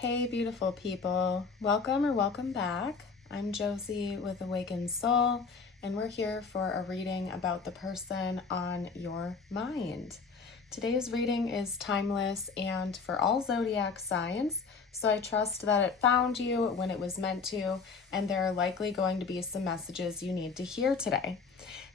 Hey, beautiful people. Welcome back. I'm Josie with Awakened Soul, and we're here for a reading about the person on your mind. Today's reading is timeless and for all zodiac signs, so I trust that it found you when it was meant to, and there are likely going to be some messages you need to hear today.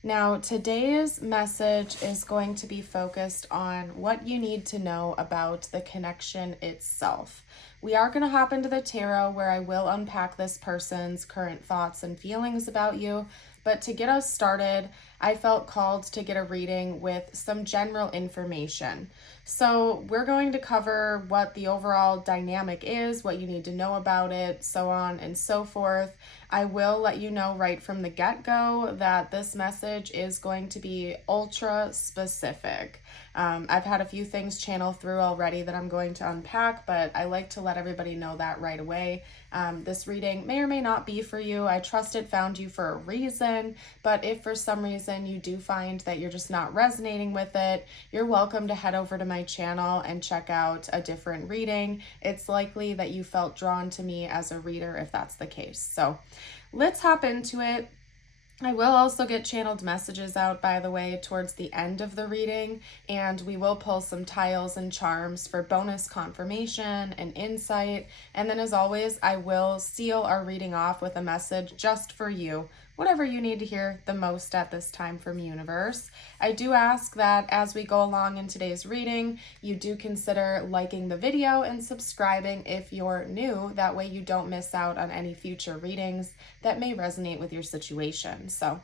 Now, today's message is going to be focused on what you need to know about the connection itself. We are going to hop into the tarot where I will unpack this person's current thoughts and feelings about you. But to get us started, I felt called to get a reading with some general information. So we're going to cover what the overall dynamic is, what you need to know about it, so on and so forth. I will let you know right from the get-go that this message is going to be ultra specific. I've had a few things channel through already that I'm going to unpack, but I like to let everybody know that right away. This reading may or may not be for you. I trust it found you for a reason, but if for some reason you do find that you're just not resonating with it, you're welcome to head over to my channel and check out a different reading. It's likely that you felt drawn to me as a reader if that's the case. So let's hop into it. I will also get channeled messages out, by the way, towards the end of the reading, and we will pull some tiles and charms for bonus confirmation and insight. And then, as always, I will seal our reading off with a message just for you, whatever you need to hear the most at this time from universe. I do ask that as we go along in today's reading, you do consider liking the video and subscribing if you're new. That way you don't miss out on any future readings that may resonate with your situation. So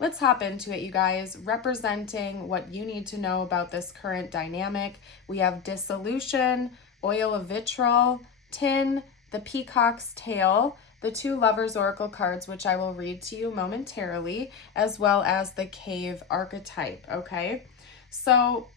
let's hop into it, you guys. Representing what you need to know about this current dynamic, we have dissolution, oil of vitriol, tin, the peacock's tail, the two lovers oracle cards, which I will read to you momentarily, as well as the cave archetype, okay? So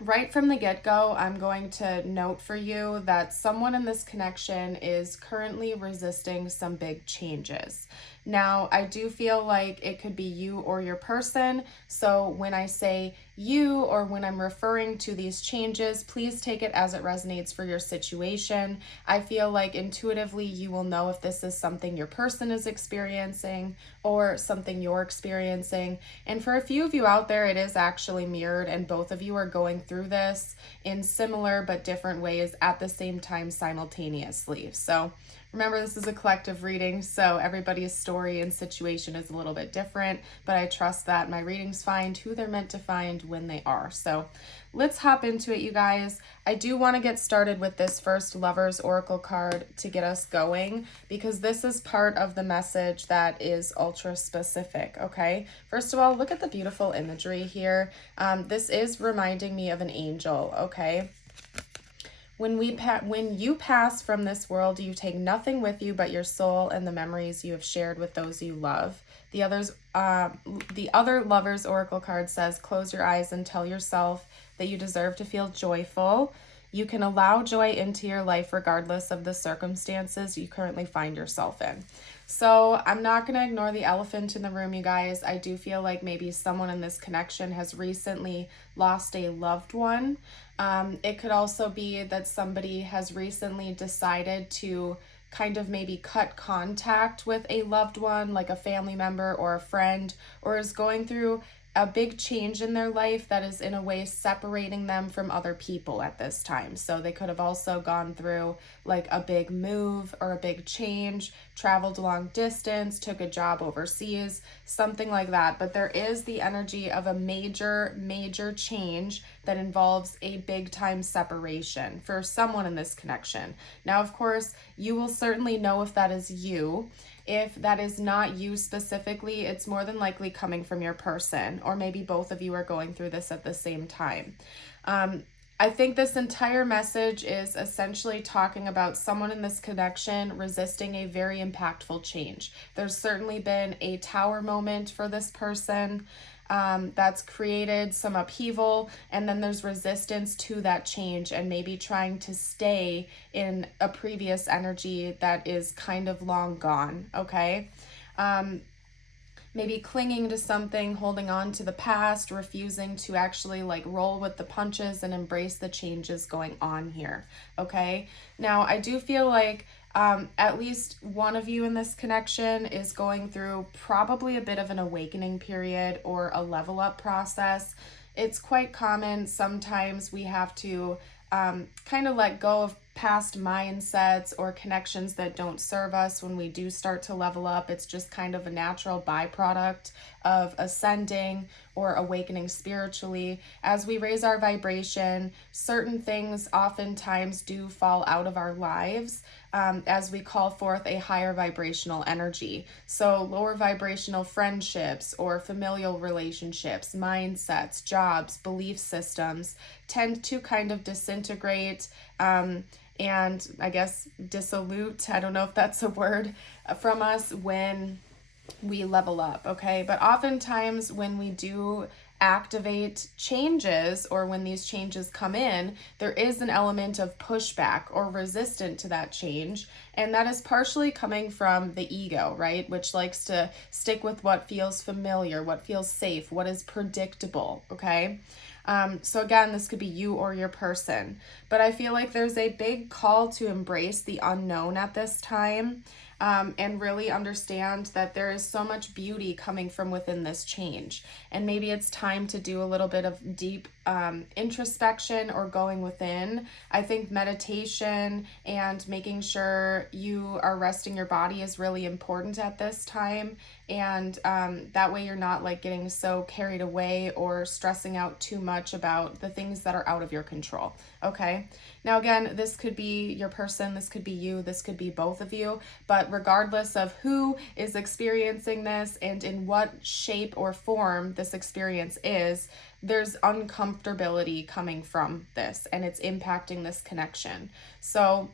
right from the get-go, I'm going to note for you that someone in this connection is currently resisting some big changes. Now, I do feel like it could be you or your person, so when I say you or when I'm referring to these changes, please take it as it resonates for your situation. I feel like intuitively you will know if this is something your person is experiencing or something you're experiencing. And for a few of you out there, it is actually mirrored, and both of you are going through this in similar but different ways at the same time simultaneously. So remember, this is a collective reading, so everybody's story and situation is a little bit different, but I trust that my readings find who they're meant to find when they are. So let's hop into it, you guys. I do want to get started with this first Lover's Oracle card to get us going, because this is part of the message that is ultra specific, okay? First of all, look at the beautiful imagery here. This is reminding me of an angel, okay? When you pass from this world, you take nothing with you but your soul and the memories you have shared with those you love. The other Lover's Oracle card says, close your eyes and tell yourself that you deserve to feel joyful. You can allow joy into your life regardless of the circumstances you currently find yourself in. So I'm not going to ignore the elephant in the room, you guys. I do feel like maybe someone in this connection has recently lost a loved one. It could also be that somebody has recently decided to kind of maybe cut contact with a loved one, like a family member or a friend, or is going through a big change in their life that is in a way separating them from other people at this time. So they could have also gone through like a big move or a big change, traveled a long distance, took a job overseas, something like that. But there is the energy of a major change that involves a big time separation for someone in this connection. Now, of course, you will certainly know if that is you. If that is not you specifically, it's more than likely coming from your person, or maybe both of you are going through this at the same time. I think this entire message is essentially talking about someone in this connection resisting a very impactful change. There's certainly been a tower moment for this person that's created some upheaval, and then there's resistance to that change and maybe trying to stay in a previous energy that is kind of long gone, okay? maybe clinging to something, holding on to the past, refusing to actually like roll with the punches and embrace the changes going on here. Okay. Now, I do feel like at least one of you in this connection is going through probably a bit of an awakening period or a level up process. It's quite common. Sometimes we have to kind of let go of past mindsets or connections that don't serve us when we do start to level up. It's just kind of a natural byproduct of ascending or awakening spiritually. As we raise our vibration, certain things oftentimes do fall out of our lives as we call forth a higher vibrational energy. So lower vibrational friendships or familial relationships, mindsets, jobs, belief systems tend to kind of disintegrate and I guess dissolute, I don't know if that's a word, from us when we level up, okay? But oftentimes when we do activate changes or when these changes come in, there is an element of pushback or resistance to that change. And that is partially coming from the ego, right? Which likes to stick with what feels familiar, what feels safe, what is predictable, okay? So again, this could be you or your person, but I feel like there's a big call to embrace the unknown at this time. And really understand that there is so much beauty coming from within this change. And maybe it's time to do a little bit of deep introspection or going within. I think meditation and making sure you are resting your body is really important at this time. And that way you're not like getting so carried away or stressing out too much about the things that are out of your control. Okay. Now, again, this could be your person, this could be you, this could be both of you, but regardless of who is experiencing this and in what shape or form this experience is, there's uncomfortability coming from this and it's impacting this connection. So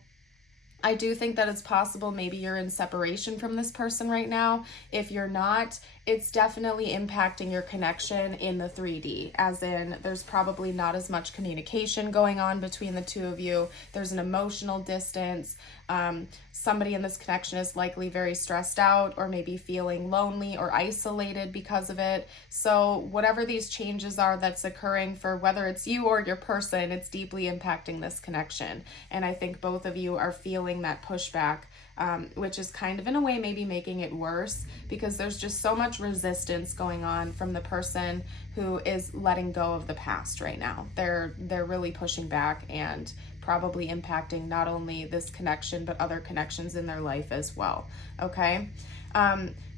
I do think that it's possible maybe you're in separation from this person right now. If you're not, it's definitely impacting your connection in the 3D, as in there's probably not as much communication going on between the two of you. There's an emotional distance. Somebody in this connection is likely very stressed out or maybe feeling lonely or isolated because of it. So whatever these changes are that's occurring for whether it's you or your person, it's deeply impacting this connection. And I think both of you are feeling that pushback, which is kind of in a way maybe making it worse because there's just so much resistance going on from the person who is letting go of the past right now. They're really pushing back and probably impacting not only this connection but other connections in their life as well. Okay.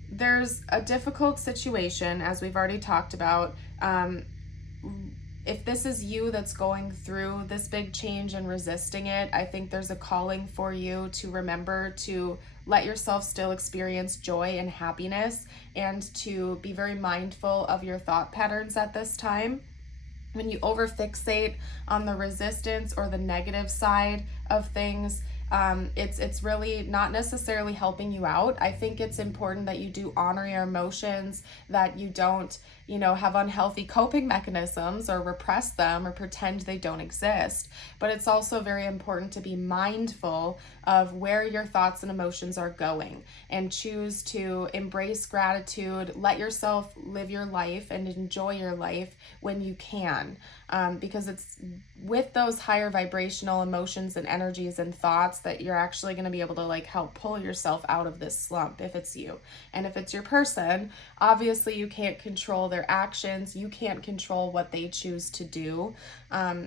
There's a difficult situation, as we've already talked about. If this is you that's going through this big change and resisting it, I think there's a calling for you to remember to let yourself still experience joy and happiness and to be very mindful of your thought patterns at this time. When you overfixate on the resistance or the negative side of things, it's really not necessarily helping you out. I think it's important that you do honor your emotions, that you don't, have unhealthy coping mechanisms or repress them or pretend they don't exist. But it's also very important to be mindful of where your thoughts and emotions are going and choose to embrace gratitude, let yourself live your life and enjoy your life when you can. Because it's with those higher vibrational emotions and energies and thoughts that you're actually going to be able to help pull yourself out of this slump if it's you. And if it's your person, obviously you can't control their actions, you can't control what they choose to do.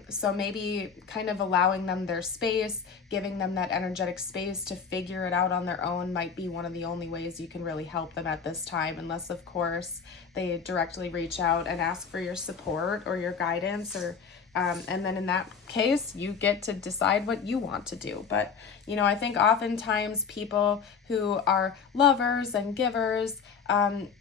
So maybe kind of allowing them their space, giving them that energetic space to figure it out on their own might be one of the only ways you can really help them at this time, unless of course they directly reach out and ask for your support or your guidance, or and then in that case you get to decide what you want to do. But I think oftentimes people who are lovers and givers,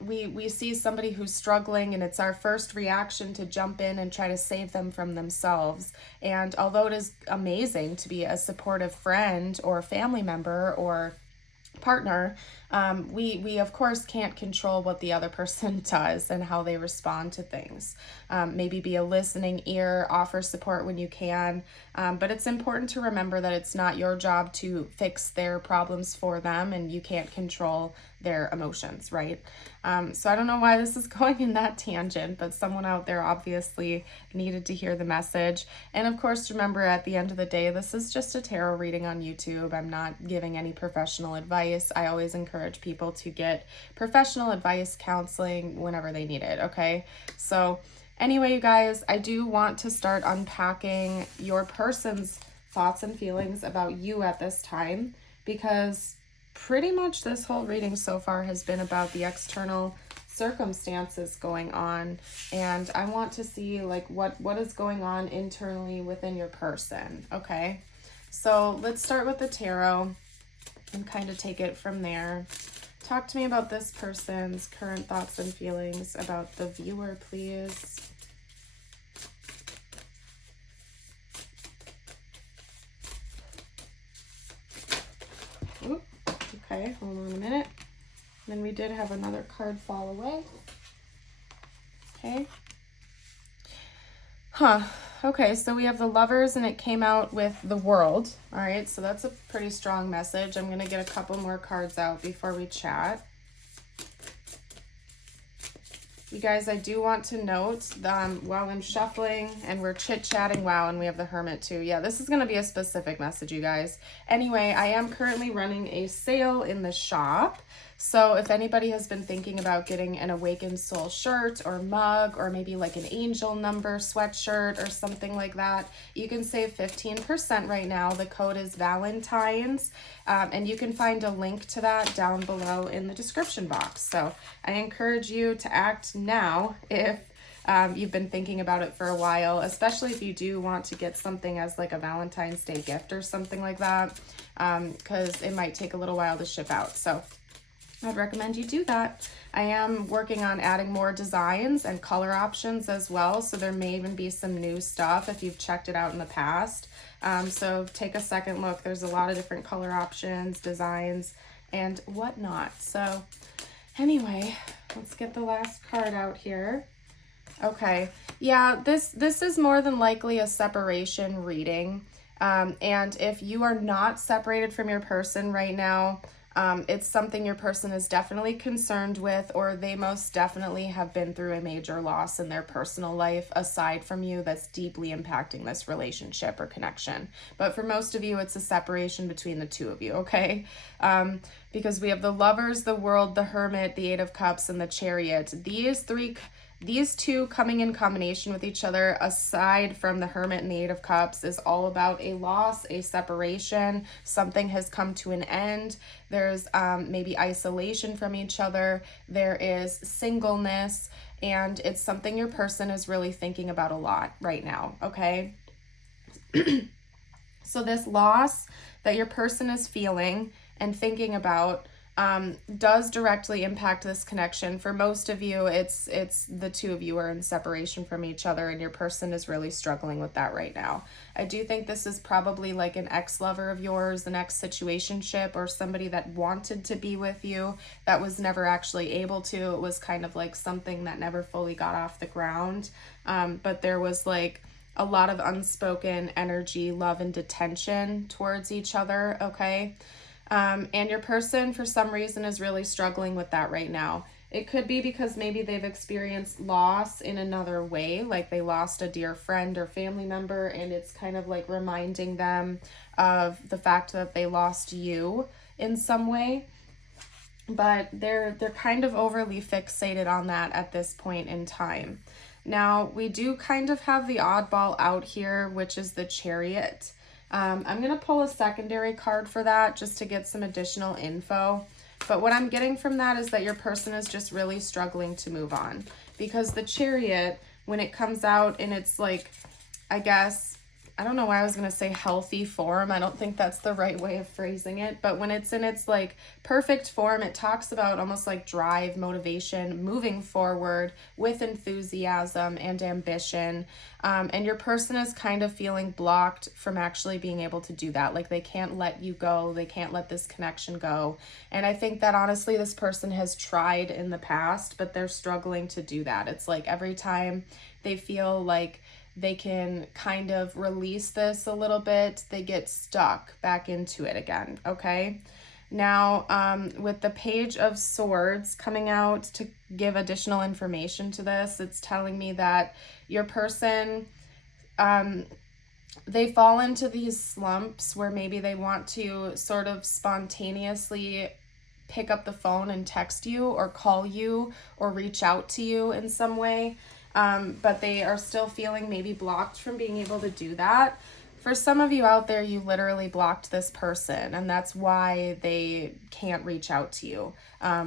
we see somebody who's struggling and it's our first reaction to jump in and try to save them from themselves. And although it is amazing to be a supportive friend or family member or partner, we of course can't control what the other person does and how they respond to things. Maybe be a listening ear, offer support when you can, but it's important to remember that it's not your job to fix their problems for them and you can't control their emotions, right? So I don't know why this is going in that tangent, but someone out there obviously needed to hear the message. And of course, remember, at the end of the day, this is just a tarot reading on YouTube. I'm not giving any professional advice. I always encourage people to get professional advice, counseling, whenever they need it, okay? So anyway, you guys, I do want to start unpacking your person's thoughts and feelings about you at this time, because pretty much this whole reading so far has been about the external circumstances going on, and I want to see like what is going on internally within your person. Okay, so let's start with the tarot and kind of take it from there. Talk to me about this person's current thoughts and feelings about the viewer, please. Oop, okay, hold on a minute. Then we did have another card fall away. Okay. Okay, so we have the Lovers, and it came out with the World. All right, so that's a pretty strong message. I'm going to get a couple more cards out before we chat. You guys, I do want to note while I'm shuffling and we're chit-chatting, wow, and we have the Hermit too. Yeah, this is going to be a specific message, you guys. Anyway, I am currently running a sale in the shop. So if anybody has been thinking about getting an Awakened Soul shirt or mug, or maybe like an angel number sweatshirt or something like that, you can save 15% right now. The code is Valentine's, and you can find a link to that down below in the description box. So I encourage you to act now if you've been thinking about it for a while, especially if you do want to get something as like a Valentine's Day gift or something like that, because it might take a little while to ship out. So I'd recommend you do that. I am working on adding more designs and color options as well, so there may even be some new stuff if you've checked it out in the past. So take a second look. There's a lot of different color options, designs, and whatnot. So anyway, let's get the last card out here. Okay, yeah, this is more than likely a separation reading. And if you are not separated from your person right now, it's something your person is definitely concerned with, or they most definitely have been through a major loss in their personal life aside from you that's deeply impacting this relationship or connection. But for most of you, it's a separation between the two of you, okay? Because we have the Lovers, the World, the Hermit, the Eight of Cups, and the Chariot. These two coming in combination with each other, aside from the Hermit and the Eight of Cups, is all about a loss, a separation. Something has come to an end. There's maybe isolation from each other. There is singleness, and it's something your person is really thinking about a lot right now, okay? So this loss that your person is feeling and thinking about does directly impact this connection. For most of you, it's the two of you are in separation from each other, and your person is really struggling with that right now. I do think this is probably like an ex-lover of yours, an ex-situationship, or somebody that wanted to be with you that was never actually able to. It was kind of like something that never fully got off the ground, but there was like a lot of unspoken energy, love, and attention towards each other, okay? And your person, for some reason, is really struggling with that right now. It could be because maybe they've experienced loss in another way, like they lost a dear friend or family member, and it's kind of like reminding them of the fact that they lost you in some way. But they're kind of overly fixated on that at this point in time. Now, we do kind of have the oddball out here, which is the Chariot. I'm going to pull a secondary card for that just to get some additional info. But what I'm getting from that is that your person is just really struggling to move on. Because the Chariot, when it comes out in its like, I guess, I don't know why I was going to say healthy form. I don't think that's the right way of phrasing it. But when it's in its like perfect form, it talks about almost like drive, motivation, moving forward with enthusiasm and ambition. And your person is kind of feeling blocked from actually being able to do that. Like they can't let you go. They can't let this connection go. And I think that honestly, this person has tried in the past, but they're struggling to do that. It's like every time they feel like they can kind of release this a little bit, they get stuck back into it again, okay? Now, with the Page of Swords coming out to give additional information to this, it's telling me that your person, they fall into these slumps where maybe they want to sort of spontaneously pick up the phone and text you or call you or reach out to you in some way. But they are still feeling maybe blocked from being able to do that. For some of you out there, you literally blocked this person, and that's why they can't reach out to you,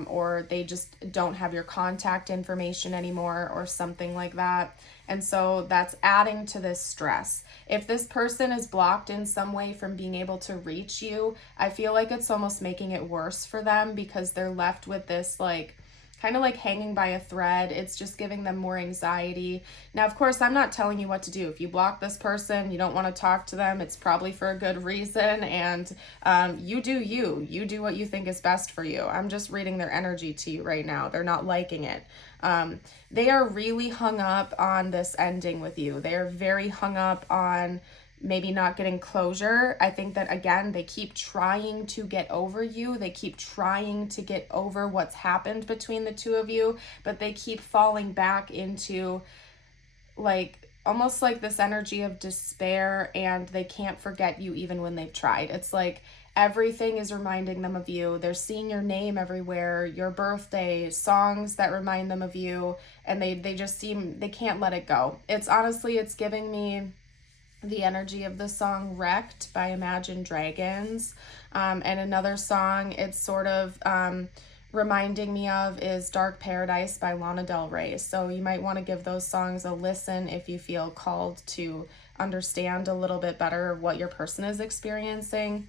or they just don't have your contact information anymore or something like that. And so that's adding to this stress. If this person is blocked in some way from being able to reach you, I feel like it's almost making it worse for them because they're left with this like kind of like hanging by a thread. It's just giving them more anxiety. Now, of course, I'm not telling you what to do. If you block this person, you don't want to talk to them, it's probably for a good reason. And you do you. You do what you think is best for you. I'm just reading their energy to you right now. They're not liking it. They are really hung up on this ending with you. They are very hung up on maybe not getting closure. I think that, again, they keep trying to get over you. They keep trying to get over what's happened between the two of you, but they keep falling back into like almost like this energy of despair, and they can't forget you even when they've tried. It's like everything is reminding them of you. They're seeing your name everywhere, your birthday, songs that remind them of you, and they just seem, they can't let it go. It's honestly, it's giving me the energy of the song Wrecked by Imagine Dragons. And another song it's sort of reminding me of is Dark Paradise by Lana Del Rey. So you might want to give those songs a listen if you feel called to understand a little bit better what your person is experiencing.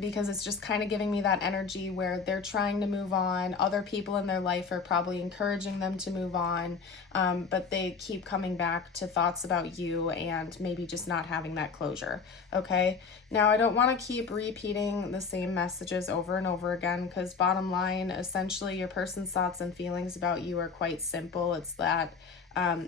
Because it's just kind of giving me that energy where they're trying to move on. Other people in their life are probably encouraging them to move on, but they keep coming back to thoughts about you and maybe just not having that closure, okay? Now, I don't want to keep repeating the same messages over and over again because bottom line, essentially, your person's thoughts and feelings about you are quite simple. It's that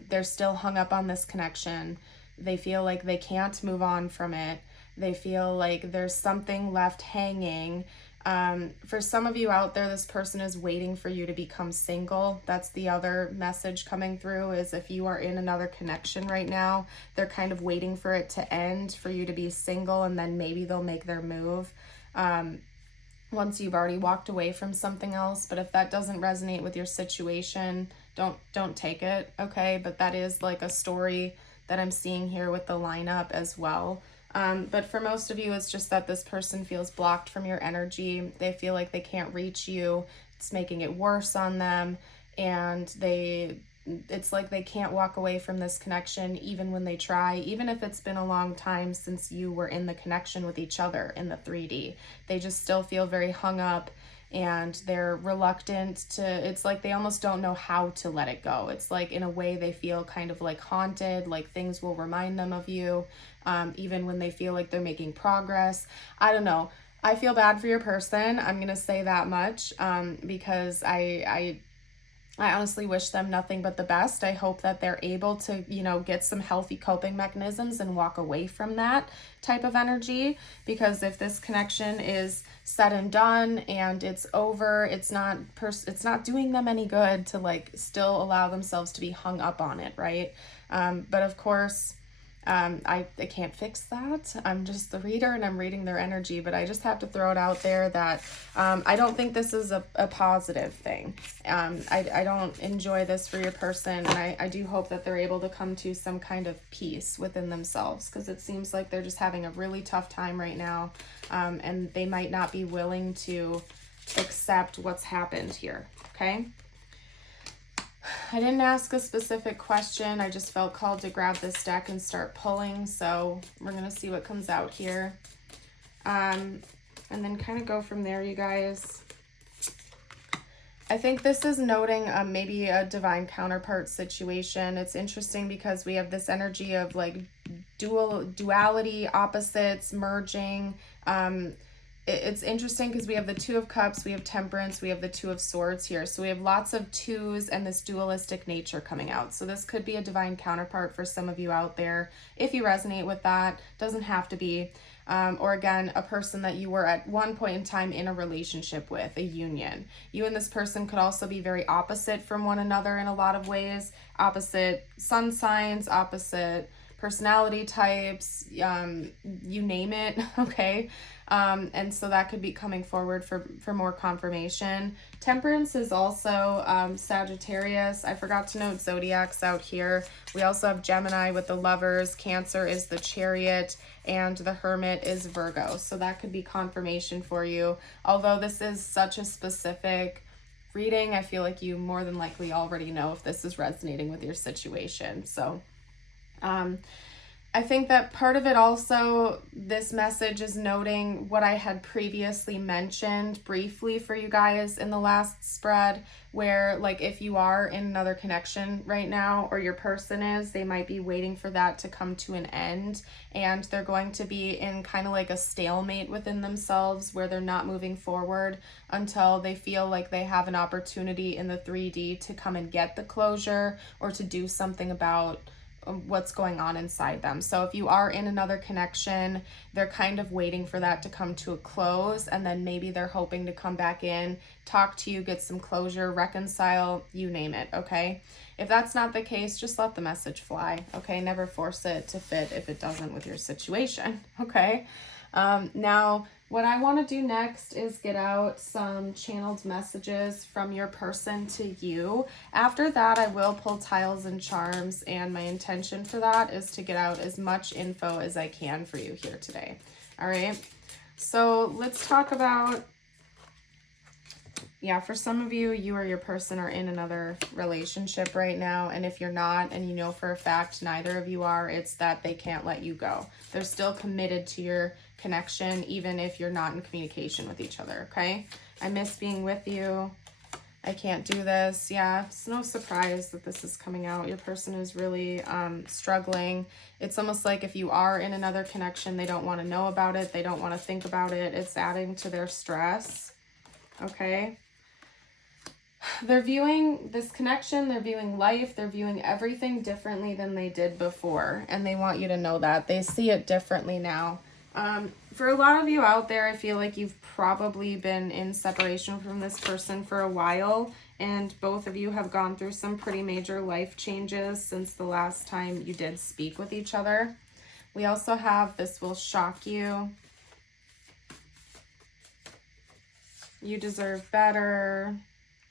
they're still hung up on this connection. They feel like they can't move on from it. They feel like there's something left hanging. For some of you out there, this person is waiting for you to become single. That's the other message coming through, is if you are in another connection right now, they're kind of waiting for it to end, for you to be single, and then maybe they'll make their move once you've already walked away from something else. But if that doesn't resonate with your situation, don't take it, okay? But that is like a story that I'm seeing here with the lineup as well. But for most of you, it's just that this person feels blocked from your energy. They feel like they can't reach you. It's making it worse on them. And it's like they can't walk away from this connection even when they try, even if it's been a long time since you were in the connection with each other in the 3D. They just still feel very hung up, and they're reluctant to, it's like they almost don't know how to let it go. It's like in a way they feel kind of like haunted, like things will remind them of you, even when they feel like they're making progress. I don't know. I feel bad for your person. I'm going to say that much because I honestly wish them nothing but the best. I hope that they're able to, get some healthy coping mechanisms and walk away from that type of energy, because if this connection is said and done and it's over, it's not doing them any good to like still allow themselves to be hung up on it, right? But of course, I can't fix that. I'm just the reader and I'm reading their energy, but I just have to throw it out there that I don't think this is a positive thing. I don't enjoy this for your person, and I do hope that they're able to come to some kind of peace within themselves, because it seems like they're just having a really tough time right now, and they might not be willing to accept what's happened here, okay? I didn't ask a specific question. I just felt called to grab this deck and start pulling. So we're going to see what comes out here. And then kind of go from there, you guys. I think this is noting maybe a divine counterpart situation. It's interesting because we have this energy of like duality, opposites, merging. It's interesting because we have the Two of Cups, we have Temperance, we have the Two of Swords here. So we have lots of twos and this dualistic nature coming out. So this could be a divine counterpart for some of you out there. If you resonate with that, doesn't have to be. or again, a person that you were at one point in time in a relationship with, a union. You and this person could also be very opposite from one another in a lot of ways, opposite sun signs, opposite personality types, you name it, okay? And so that could be coming forward for more confirmation. Temperance is also Sagittarius. I forgot to note zodiacs out here. We also have Gemini with the Lovers. Cancer is the Chariot, and the Hermit is Virgo. So that could be confirmation for you. Although this is such a specific reading, I feel like you more than likely already know if this is resonating with your situation. So I think that part of it also, this message is noting what I had previously mentioned briefly for you guys in the last spread, where like if you are in another connection right now, or your person is, they might be waiting for that to come to an end, and they're going to be in kind of like a stalemate within themselves where they're not moving forward until they feel like they have an opportunity in the 3D to come and get the closure or to do something about what's going on inside them. So if you are in another connection, they're kind of waiting for that to come to a close, and then maybe they're hoping to come back in, talk to you, get some closure, reconcile, you name it, okay? If that's not the case, just let the message fly, okay? Never force it to fit if it doesn't with your situation, okay? Now, what I want to do next is get out some channeled messages from your person to you. After that, I will pull tiles and charms, and my intention for that is to get out as much info as I can for you here today. All right, so let's talk about, yeah, for some of you, you or your person are in another relationship right now, and if you're not, and you know for a fact neither of you are, it's that they can't let you go. They're still committed to your connection, even if you're not in communication with each other, okay? I miss being with you. I can't do this. Yeah, it's no surprise that this is coming out. Your person is really struggling. It's almost like if you are in another connection, they don't want to know about it. They don't want to think about it. It's adding to their stress, okay? They're viewing this connection, they're viewing life, they're viewing everything differently than they did before, and they want you to know that. They see it differently now. For a lot of you out there, I feel like you've probably been in separation from this person for a while, and both of you have gone through some pretty major life changes since the last time you did speak with each other. We also have this will shock you. You deserve better.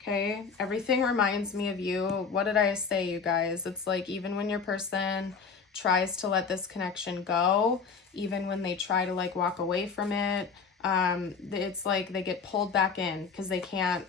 Okay, everything reminds me of you. What did I say, you guys? It's like even when your person tries to let this connection go, even when they try to like walk away from it, it's like they get pulled back in because they can't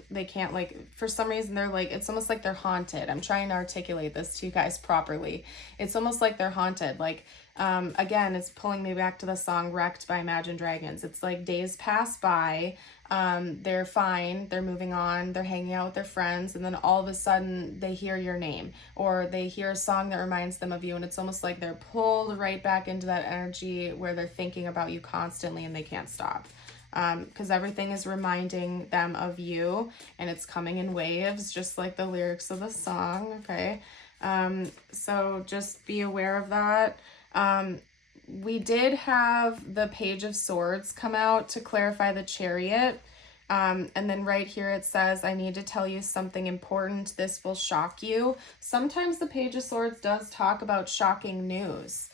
like, for some reason they're like, it's almost like they're haunted. I'm trying to articulate this to you guys properly. It's almost like they're haunted. Like, again, it's pulling me back to the song Wrecked by Imagine Dragons. It's like days pass by, they're fine, they're moving on, they're hanging out with their friends, and then all of a sudden they hear your name, or they hear a song that reminds them of you, and it's almost like they're pulled right back into that energy where they're thinking about you constantly and they can't stop. Because everything is reminding them of you, and it's coming in waves, just like the lyrics of the song, okay? So just be aware of that. We did have the Page of Swords come out to clarify the Chariot. And then right here it says, I need to tell you something important. This will shock you. Sometimes the Page of Swords does talk about shocking news.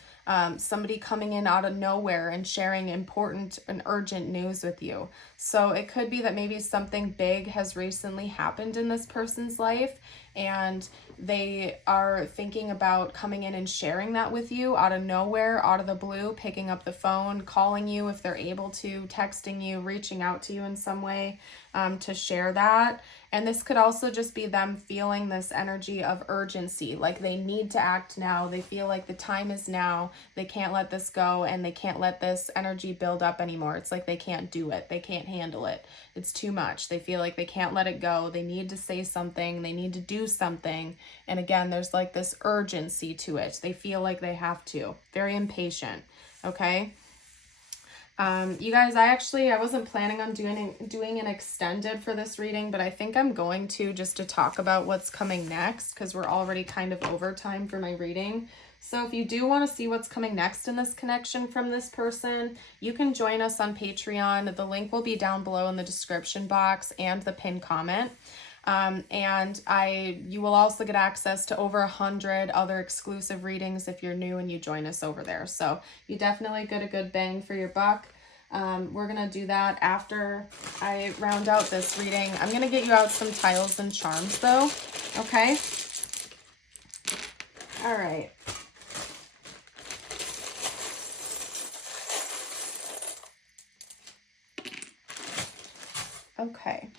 Somebody coming in out of nowhere and sharing important and urgent news with you. So it could be that maybe something big has recently happened in this person's life, and they are thinking about coming in and sharing that with you out of nowhere, out of the blue, picking up the phone, calling you if they're able to, texting you, reaching out to you in some way to share that. And this could also just be them feeling this energy of urgency, like they need to act now. They feel like the time is now. They can't let this go, and they can't let this energy build up anymore. It's like they can't do it. They can't handle it. It's too much. They feel like they can't let it go. They need to say something. They need to do something. And again, there's like this urgency to it. They feel like they have to. Very impatient. Okay. You guys, I wasn't planning on doing an extended for this reading, but I think I'm going to, just to talk about what's coming next, because we're already kind of over time for my reading. So if you do want to see what's coming next in this connection from this person, you can join us on Patreon. The link will be down below in the description box and the pinned comment. You will also get access to over 100 other exclusive readings if you're new and you join us over there. So you definitely get a good bang for your buck. We're going to do that after I round out this reading. I'm going to get you out some tiles and charms though. Okay. All right. Okay,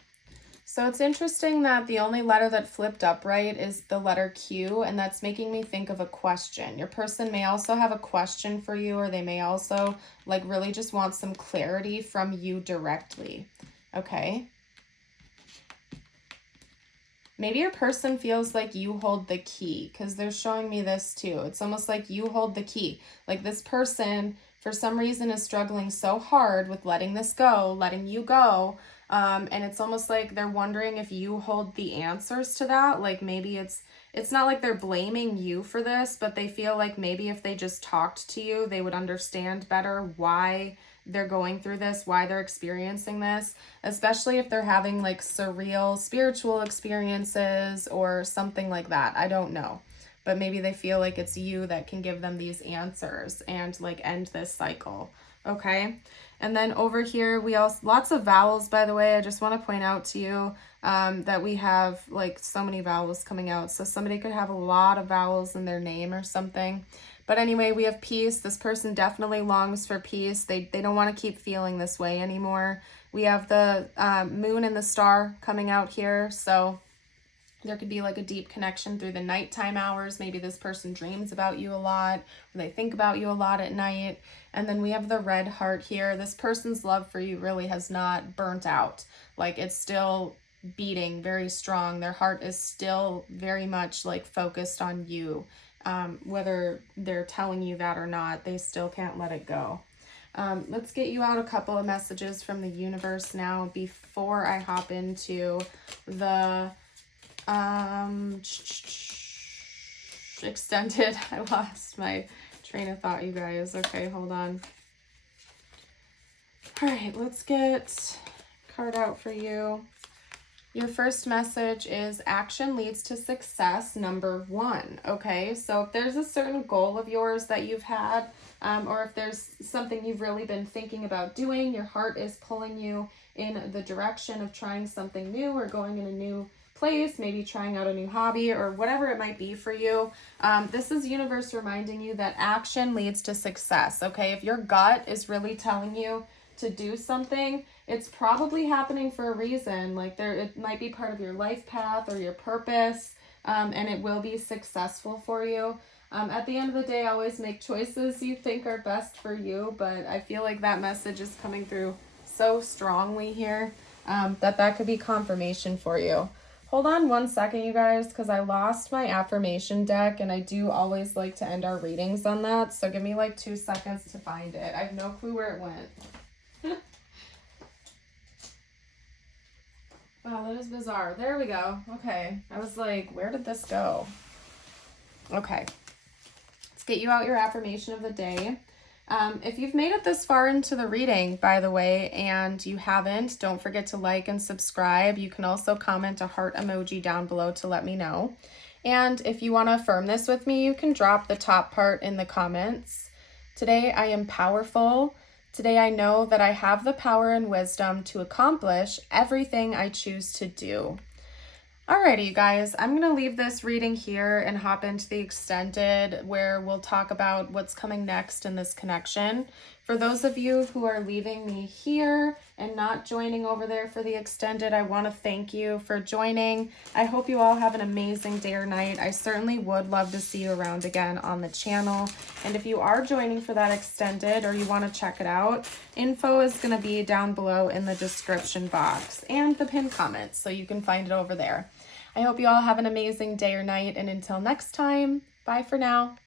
so it's interesting that the only letter that flipped upright is the letter Q, and that's making me think of a question. Your person may also have a question for you, or they may also like really just want some clarity from you directly. Okay. Maybe your person feels like you hold the key, because they're showing me this too. It's almost like you hold the key. Like this person, for some reason, is struggling so hard with letting this go, letting you go. And it's almost like they're wondering if you hold the answers to that. Like maybe it's not like they're blaming you for this, but they feel like maybe if they just talked to you, they would understand better why they're going through this, why they're experiencing this, especially if they're having like surreal spiritual experiences or something like that. I don't know, but maybe they feel like it's you that can give them these answers and like end this cycle. Okay. And then over here, we also, lots of vowels, by the way. I just want to point out to you that we have like so many vowels coming out. So somebody could have a lot of vowels in their name or something. But anyway, we have peace. This person definitely longs for peace. They don't want to keep feeling this way anymore. We have the moon and the star coming out here. So there could be like a deep connection through the nighttime hours. Maybe this person dreams about you a lot, or they think about you a lot at night. And then we have the red heart here. This person's love for you really has not burnt out. Like it's still beating very strong. Their heart is still very much like focused on you. Whether they're telling you that or not, they still can't let it go. Let's get you out a couple of messages from the universe now before I hop into the extended. I lost my train of thought, you guys. Okay, hold on. All right, let's get a card out for you. Your first message is action leads to success, number 1. Okay, so if there's a certain goal of yours that you've had, or if there's something you've really been thinking about doing, your heart is pulling you in the direction of trying something new or going in a new place, maybe trying out a new hobby or whatever it might be for you. This is universe reminding you that action leads to success. Okay, if your gut is really telling you to do something, it's probably happening for a reason. Like it might be part of your life path or your purpose, and it will be successful for you. At the end of the day, always make choices you think are best for you, but I feel like that message is coming through so strongly here that could be confirmation for you. Hold on one second, you guys, because I lost my affirmation deck, and I do always like to end our readings on that, so give me like 2 seconds to find it. I have no clue where it went. Wow, that is bizarre. There we go. Okay. I was like, where did this go? Okay. Let's get you out your affirmation of the day. If you've made it this far into the reading, by the way, and you haven't, don't forget to like and subscribe. You can also comment a heart emoji down below to let me know. And if you want to affirm this with me, you can drop the top part in the comments. Today, I am powerful. Today, I know that I have the power and wisdom to accomplish everything I choose to do. Alrighty, you guys, I'm going to leave this reading here and hop into the extended where we'll talk about what's coming next in this connection. For those of you who are leaving me here and not joining over there for the extended, I want to thank you for joining. I hope you all have an amazing day or night. I certainly would love to see you around again on the channel. And if you are joining for that extended or you want to check it out, info is going to be down below in the description box and the pinned comments, so you can find it over there. I hope you all have an amazing day or night, and until next time, bye for now.